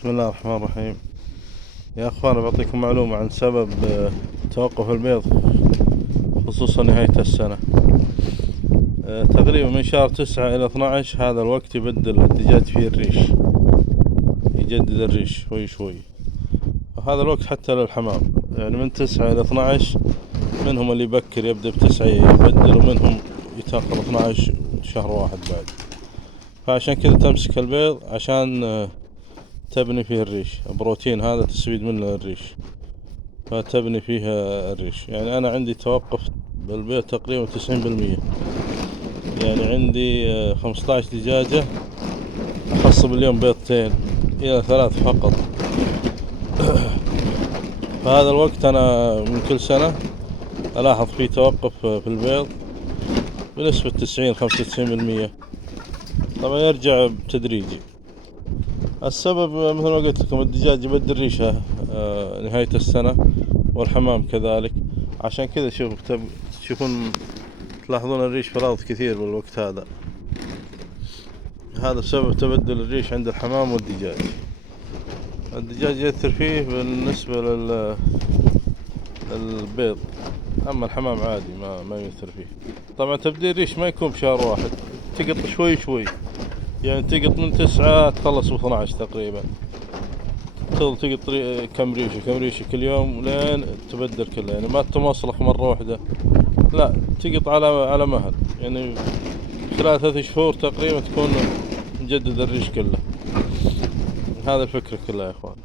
بسم الله الرحمن الرحيم. يا اخوان بعطيكم معلومة عن سبب توقف البيض خصوصا نهاية السنة. تقريبا من شهر 9 إلى 12 هذا الوقت يبدل الدجاج فيه الريش، يجدد الريش شوي شوي. وهذا الوقت حتى للحمام، يعني من 9 إلى 12 منهم اللي يبكر يبدأ ب9 يبدل، ومنهم يتأخر 12 شهر واحد بعد. فعشان كذا تمسك البيض عشان تبني فيه الريش، بروتين هذا تستفيد منه الريش، فتبني فيها الريش. يعني أنا عندي توقف بالبيض تقريبا 90%، يعني عندي 15 دجاجة أخصب اليوم بيضتين إلى 3 فقط. فهذا الوقت أنا من كل سنة ألاحظ فيه توقف في البيض بنسبة 90-95%. طبعا يرجع بتدريجي. السبب مثل ما قلت لكم الدجاج يبدل ريشه نهاية السنة، والحمام كذلك. عشان كذا تشوفون تلاحظون الريش في الأرض كثير بالوقت هذا. هذا سبب تبدل الريش عند الحمام والدجاج. الدجاج يأثر فيه بالنسبة للبيض، أما الحمام عادي ما يأثر فيه. طبعا تبديل الريش ما يكون بشهر واحد، تقط شوي شوي، يعني تقط من 9 تخلص ب12 تقريبا. تقط كم ريشة كل يوم لين تبدل كله، يعني ما تمصلخ مرة واحدة، لا تقط على مهل، يعني خلال 3 شهور تقريبا تكون مجدد الريش كله. هذا الفكرة كلها يا اخوان.